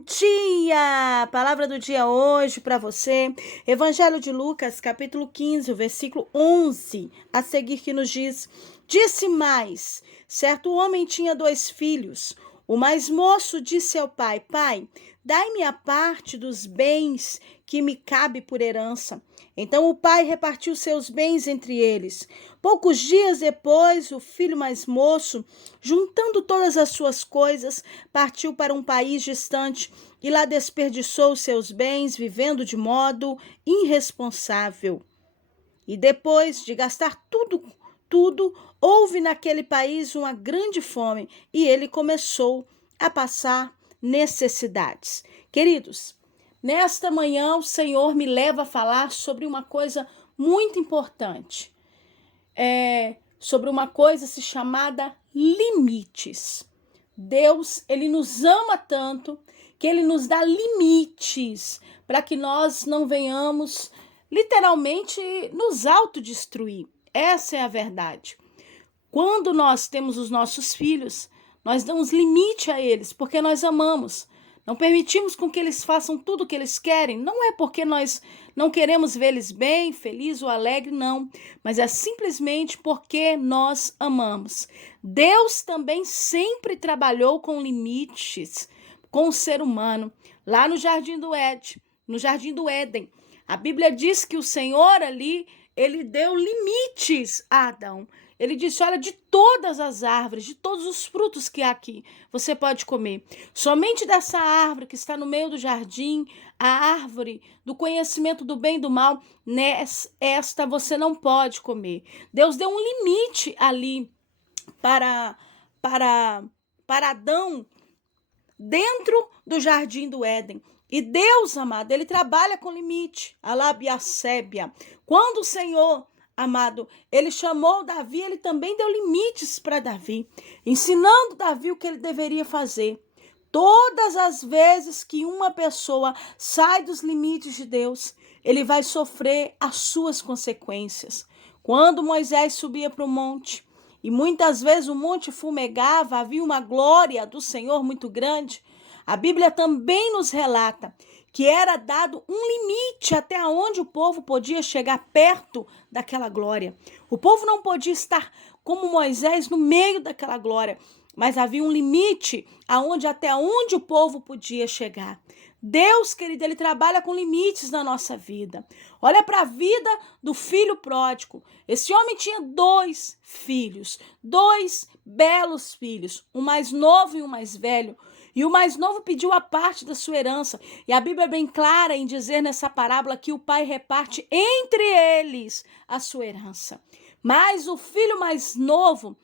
Bom dia! Palavra do dia hoje para você, Evangelho de Lucas, capítulo 15, o versículo 11, a seguir que nos diz: Disse mais, certo homem tinha 2 filhos. O mais moço disse ao pai: Pai, dai-me a parte dos bens que me cabe por herança. Então o pai repartiu seus bens entre eles. Poucos dias depois, o filho mais moço, juntando todas as suas coisas, partiu para um país distante e lá desperdiçou seus bens, vivendo de modo irresponsável. E depois de gastar tudo, houve naquele país uma grande fome e ele começou a passar necessidades. Queridos, nesta manhã o Senhor me leva a falar sobre uma coisa muito importante. Sobre uma coisa chamada limites. Deus, ele nos ama tanto que ele nos dá limites para que nós não venhamos literalmente nos autodestruir. Essa é a verdade. Quando nós temos os nossos filhos, nós damos limite a eles, porque nós amamos. Não permitimos com que eles façam tudo o que eles querem. Não é porque nós não queremos vê-los bem, feliz ou alegre, não. Mas é simplesmente porque nós amamos. Deus também sempre trabalhou com limites com o ser humano. Lá no Jardim do Éden, a Bíblia diz que o Senhor ali, ele deu limites a Adão. Ele disse, olha, de todas as árvores, de todos os frutos que há aqui, você pode comer. Somente dessa árvore que está no meio do jardim, a árvore do conhecimento do bem e do mal, esta você não pode comer. Deus deu um limite ali para Adão dentro do Jardim do Éden. E Deus, amado, ele trabalha com limite. Alabiacébia. Quando o Senhor, amado, ele chamou Davi, ele também deu limites para Davi, ensinando Davi o que ele deveria fazer. Todas as vezes que uma pessoa sai dos limites de Deus, ele vai sofrer as suas consequências. Quando Moisés subia para o monte, e muitas vezes o monte fumegava, havia uma glória do Senhor muito grande, a Bíblia também nos relata que era dado um limite até onde o povo podia chegar perto daquela glória. O povo não podia estar como Moisés no meio daquela glória, mas havia um limite até onde o povo podia chegar. Deus, querido, ele trabalha com limites na nossa vida. Olha para a vida do filho pródigo. Esse homem tinha 2 filhos, 2 belos filhos, um mais novo e um mais velho. E o mais novo pediu a parte da sua herança. E a Bíblia é bem clara em dizer nessa parábola que o pai reparte entre eles a sua herança. Mas o filho mais novo,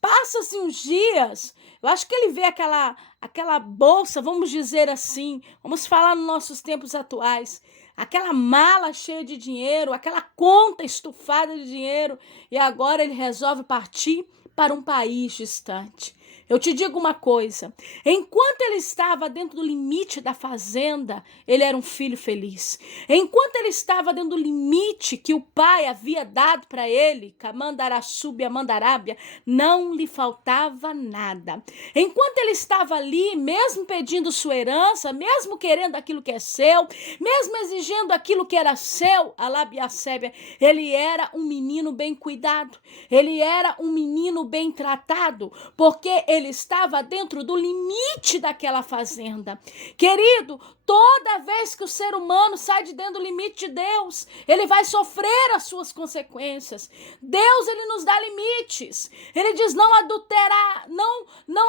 passa-se uns dias, eu acho que ele vê aquela bolsa, vamos dizer assim, vamos falar nos nossos tempos atuais, aquela mala cheia de dinheiro, aquela conta estufada de dinheiro, e agora ele resolve partir para um país distante. Eu te digo uma coisa, enquanto ele estava dentro do limite da fazenda, ele era um filho feliz. Enquanto ele estava dentro do limite que o pai havia dado para ele, Camandaraçúbia, Mandarábia, não lhe faltava nada. Enquanto ele estava ali, mesmo pedindo sua herança, mesmo querendo aquilo que é seu, mesmo exigindo aquilo que era seu, Alabiacébia, ele era um menino bem cuidado, ele era um menino bem tratado, porque ele estava dentro do limite daquela fazenda. Querido, toda vez que o ser humano sai de dentro do limite de Deus, ele vai sofrer as suas consequências. Deus, ele nos dá limites. Ele diz, não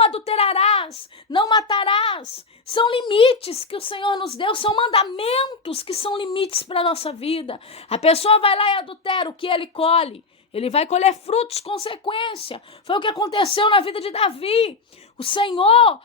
adulterarás, não matarás. São limites que o Senhor nos deu, são mandamentos que são limites para a nossa vida. A pessoa vai lá e adultera, o que ele colhe? Ele vai colher frutos, consequência. Foi o que aconteceu na vida de Davi. O Senhor,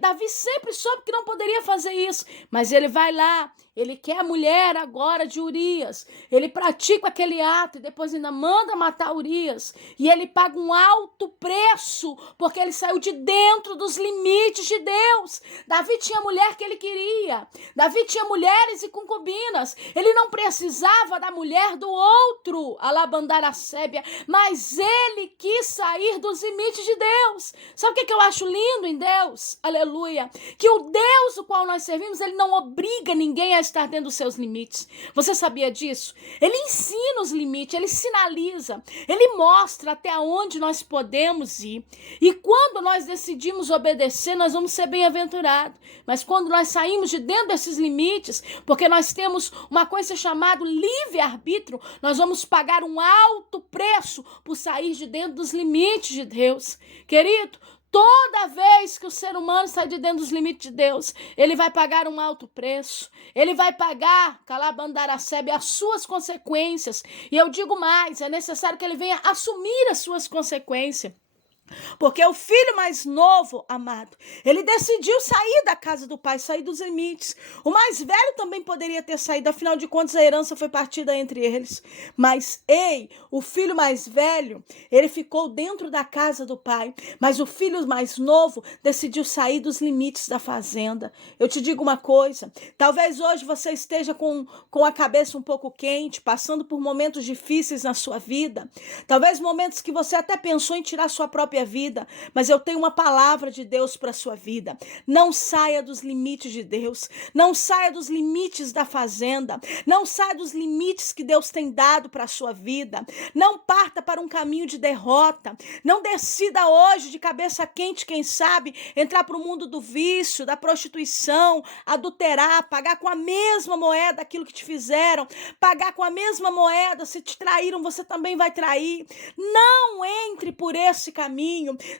Davi sempre soube que não poderia fazer isso, mas ele vai lá, ele quer a mulher agora de Urias, ele pratica aquele ato e depois ainda manda matar Urias, e ele paga um alto preço, porque ele saiu de dentro dos limites de Deus. Davi tinha mulher que ele queria, Davi tinha mulheres e concubinas, ele não precisava da mulher do outro, Alabandaracébia, mas ele quis sair dos limites de Deus. Sabe o que eu acho lindo em Deus? Aleluia. aleluia, que o Deus o qual nós servimos, ele não obriga ninguém a estar dentro dos seus limites. Você sabia disso? Ele ensina os limites, ele sinaliza, ele mostra até onde nós podemos ir. E quando nós decidimos obedecer, nós vamos ser bem-aventurados. Mas quando nós saímos de dentro desses limites, porque nós temos uma coisa chamada livre-arbítrio, nós vamos pagar um alto preço por sair de dentro dos limites de Deus. Querido, toda vez que o ser humano sai de dentro dos limites de Deus, ele vai pagar um alto preço. Ele vai pagar, calabandaracebe, as suas consequências. E eu digo mais, é necessário que ele venha assumir as suas consequências. Porque o filho mais novo, amado, ele decidiu sair da casa do pai, sair dos limites. O mais velho também poderia ter saído, afinal de contas a herança foi partida entre eles. Mas, o filho mais velho, ele ficou dentro da casa do pai. Mas o filho mais novo decidiu sair dos limites da fazenda. Eu te digo uma coisa, talvez hoje você esteja com a cabeça um pouco quente, passando por momentos difíceis na sua vida. Talvez momentos que você até pensou em tirar sua própria vida, mas eu tenho uma palavra de Deus para a sua vida. Não saia dos limites de Deus, não saia dos limites da fazenda, não saia dos limites que Deus tem dado para a sua vida, não parta para um caminho de derrota, não decida hoje de cabeça quente, quem sabe, entrar para o mundo do vício, da prostituição, adulterar, pagar com a mesma moeda aquilo que te fizeram, pagar com a mesma moeda, se te traíram, você também vai trair. Não entre por esse caminho.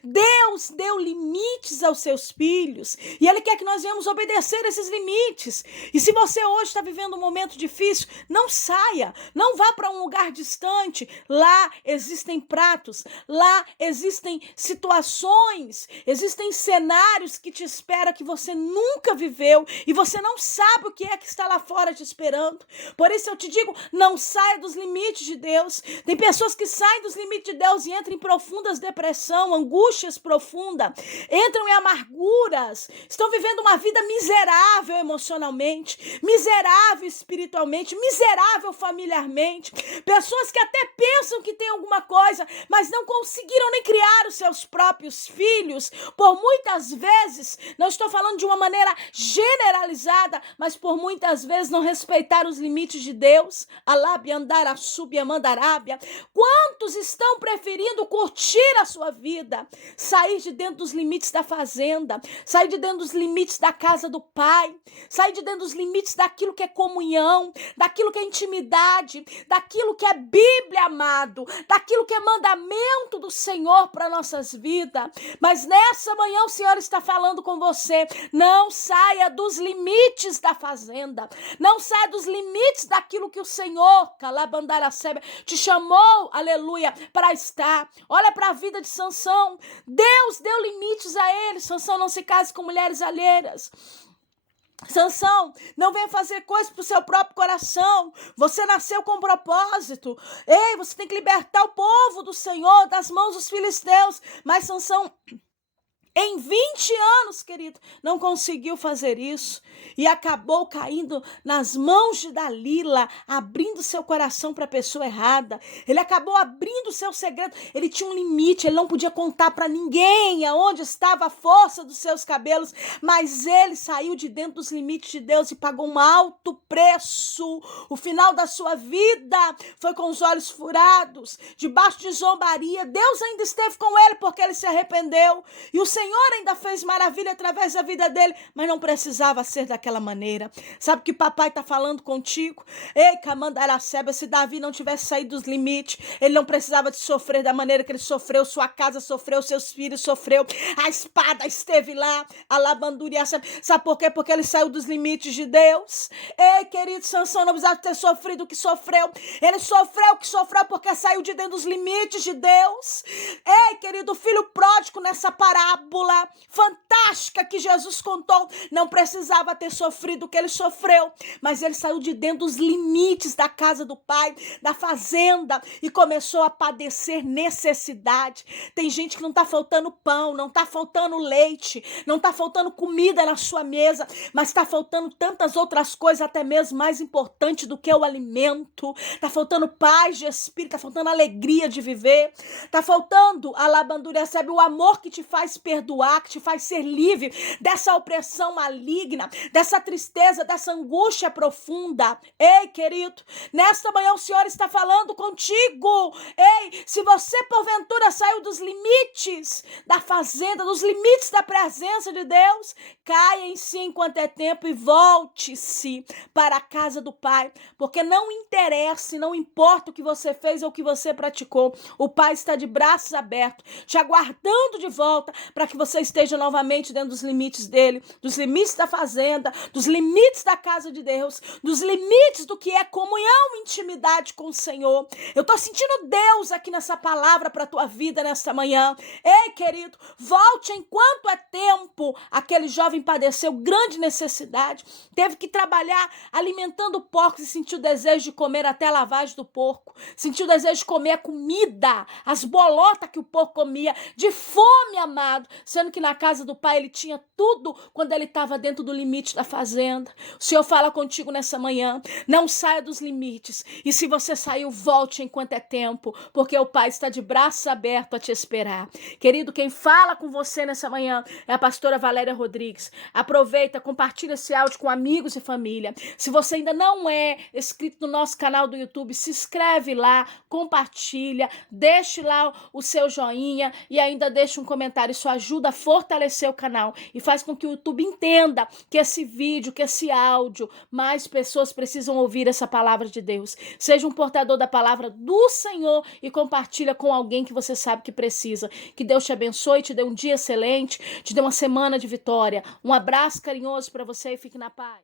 Deus deu limites aos seus filhos e Ele quer que nós venhamos obedecer esses limites. E se você hoje está vivendo um momento difícil, não saia, não vá para um lugar distante. Lá existem pratos, lá existem situações, existem cenários que te esperam que você nunca viveu e você não sabe o que é que está lá fora te esperando. Por isso eu te digo, não saia dos limites de Deus. Tem pessoas que saem dos limites de Deus e entram em profundas depressões, angústias profundas, entram em amarguras, estão vivendo uma vida miserável emocionalmente, miserável espiritualmente, miserável familiarmente. Pessoas que até pensam que tem alguma coisa, mas não conseguiram nem criar os seus próprios filhos, por muitas vezes, não estou falando de uma maneira generalizada, mas por muitas vezes não respeitaram os limites de Deus. Alabiandara subiamandarábia. Quantos estão preferindo curtir a sua vida, sair de dentro dos limites da fazenda, sair de dentro dos limites da casa do pai, sair de dentro dos limites daquilo que é comunhão, daquilo que é intimidade, daquilo que é Bíblia, amado, daquilo que é mandamento do Senhor para nossas vidas. Mas nessa manhã o Senhor está falando com você, não saia dos limites da fazenda, não saia dos limites daquilo que o Senhor, Calabandaracebe, te chamou, aleluia, para estar. Olha para a vida de Sansão, Deus deu limites a ele. Sansão, não se case com mulheres alheias. Sansão, não venha fazer coisas para o seu próprio coração. Você nasceu com um propósito. Você tem que libertar o povo do Senhor das mãos dos filisteus. Mas Sansão, em 20 anos, querido, não conseguiu fazer isso e acabou caindo nas mãos de Dalila, abrindo seu coração para a pessoa errada. Ele acabou abrindo o seu segredo. Ele tinha um limite, ele não podia contar para ninguém aonde estava a força dos seus cabelos, mas ele saiu de dentro dos limites de Deus e pagou um alto preço. O final da sua vida foi com os olhos furados, debaixo de zombaria. Deus ainda esteve com ele porque ele se arrependeu e o Senhor ainda fez maravilha através da vida dele, mas não precisava ser daquela maneira. Sabe que papai está falando contigo? Camandaraceba, se Davi não tivesse saído dos limites, ele não precisava de sofrer da maneira que ele sofreu, sua casa sofreu, seus filhos sofreu, a espada esteve lá, a labanduria. Sabe por quê? Porque ele saiu dos limites de Deus. Querido, Sansão não precisava ter sofrido o que sofreu. Ele sofreu o que sofreu porque saiu de dentro dos limites de Deus. Querido, o filho pródigo nessa parábola fantástica que Jesus contou, não precisava ter sofrido o que ele sofreu, mas ele saiu de dentro dos limites da casa do pai, da fazenda, e começou a padecer necessidade. Tem gente que não está faltando pão, não está faltando leite, não está faltando comida na sua mesa, mas está faltando tantas outras coisas, até mesmo mais importante do que o alimento. Está faltando paz de espírito, está faltando alegria de viver, está faltando a labandura, sabe, o amor que te faz perdoar perdoar, que te faz ser livre dessa opressão maligna, dessa tristeza, dessa angústia profunda. Ei, querido, nesta manhã o Senhor está falando contigo. Ei, se você porventura saiu dos limites da fazenda, dos limites da presença de Deus, caia em si enquanto é tempo e volte-se para a casa do Pai, porque não interessa, não importa o que você fez ou o que você praticou, o Pai está de braços abertos, te aguardando de volta para que você esteja novamente dentro dos limites dele, dos limites da fazenda, dos limites da casa de Deus, dos limites do que é comunhão e intimidade com o Senhor. Eu estou sentindo Deus aqui nessa palavra para a tua vida nesta manhã. Ei, querido, volte enquanto é tempo. Aquele jovem padeceu grande necessidade, teve que trabalhar alimentando porcos e sentiu o desejo de comer até a lavagem do porco, sentiu o desejo de comer a comida, as bolotas que o porco comia, de fome, amado, sendo que na casa do Pai ele tinha tudo quando ele estava dentro do limite da fazenda. O Senhor fala contigo nessa manhã, não saia dos limites, e se você saiu, volte enquanto é tempo, porque o Pai está de braços abertos a te esperar. Querido, quem fala com você nessa manhã é a pastora Valéria Rodrigues. Aproveita, compartilha esse áudio com amigos e família. Se você ainda não é inscrito no nosso canal do YouTube, se inscreve lá, compartilha, deixe lá o seu joinha e ainda deixe um comentário. Isso ajuda a fortalecer o canal e faz com que o YouTube entenda que esse vídeo, que esse áudio, mais pessoas precisam ouvir essa palavra de Deus. Seja um portador da palavra do Senhor e compartilha com alguém que você sabe que precisa. Que Deus te abençoe, te dê um dia excelente, te dê uma semana de vitória. Um abraço carinhoso para você e fique na paz.